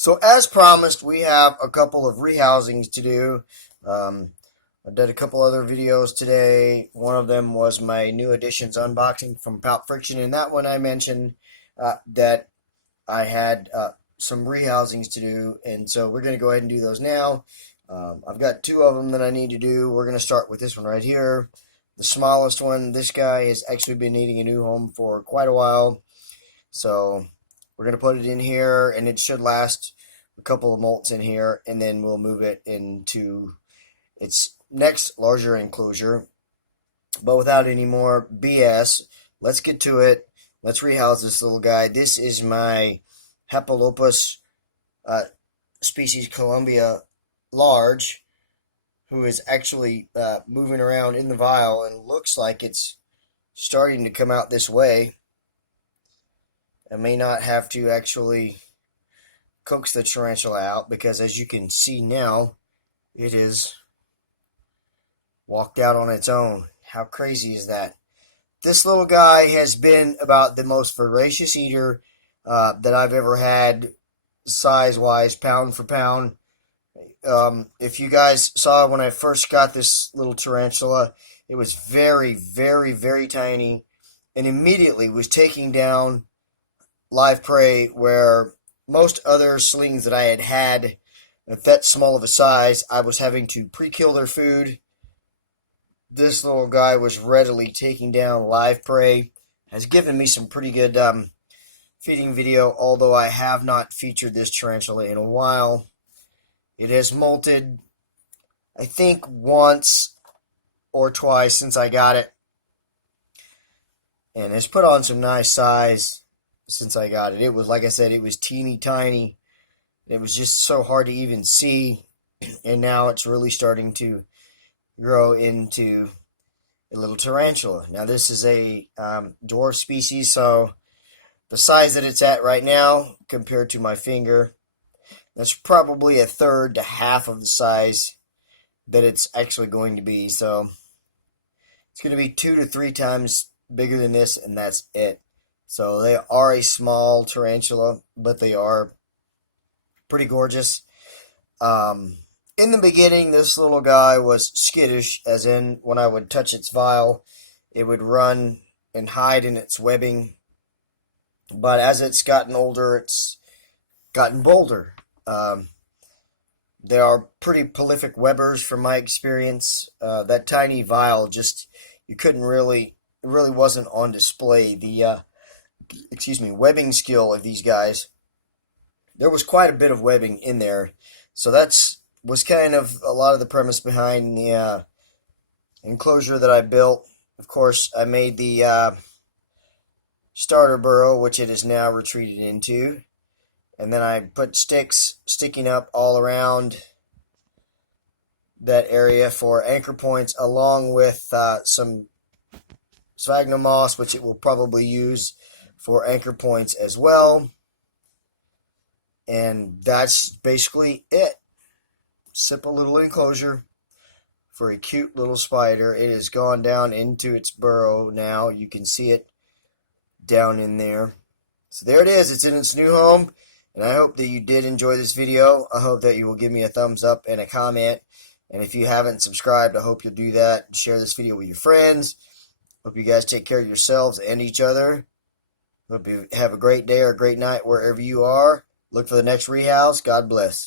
So as promised, we have a couple of rehousings to do. Um, I did a couple other videos today. One of them was my new editions unboxing from Pulp Friction, and that one I mentioned that I had some rehousings to do, and so we're going to go ahead and do those now. I've got two of them that I need to do. We're going to start with this one right here, the smallest one. This guy has actually been needing a new home for quite a while, so we're going to put it in here, and it should last a couple of molts in here, and then we'll move it into its next larger enclosure. But without any more BS, let's get to it. Let's rehouse this little guy. This is my Hapalopus species Columbia large, who is actually moving around in the vial and looks like it's starting to come out this way. I may not have to actually coax the tarantula out because, as you can see now, it is walked out on its own. How crazy is that? This little guy has been about the most voracious eater that I've ever had, size-wise, pound for pound. If you guys saw when I first got this little tarantula, it was very, very, very tiny, and immediately was taking down live prey, where most other slings that I had had at that small of a size, I was having to pre-kill their food. This little guy was readily taking down live prey. Has given me some pretty good feeding video, although I have not featured this tarantula in a while. It has molted, I think, once or twice since I got it, and has put on some nice size since I got it. It was, like I said, it was teeny tiny. It was just so hard to even see, and now it's really starting to grow into a little tarantula. Now this is a dwarf species, so the size that it's at right now compared to my finger, that's probably a third to half of the size that it's actually going to be. So it's going to be 2 to 3 times bigger than this, and that's it. So they are a small tarantula, but they are pretty gorgeous. In the beginning, this little guy was skittish, as in when I would touch its vial, it would run and hide in its webbing. But as it's gotten older, it's gotten bolder. They are pretty prolific webbers from my experience. That tiny vial just, you couldn't really, it really wasn't on display. The, webbing skill of these guys. There was quite a bit of webbing in there. So was kind of a lot of the premise behind the enclosure that I built. Of course, I made the starter burrow, which it is now retreated into. And then I put sticks sticking up all around that area for anchor points, along with some sphagnum moss, which it will probably use for anchor points as well. And that's basically it. Simple little enclosure for a cute little spider. It has gone down into its burrow now. You can see it down in there. So there it is. It's in its new home. And I hope that you did enjoy this video. I hope that you will give me a thumbs up and a comment. And if you haven't subscribed, I hope you'll do that. Share this video with your friends. Hope you guys take care of yourselves and each other. Hope you have a great day or a great night wherever you are. Look for the next rehouse. God bless.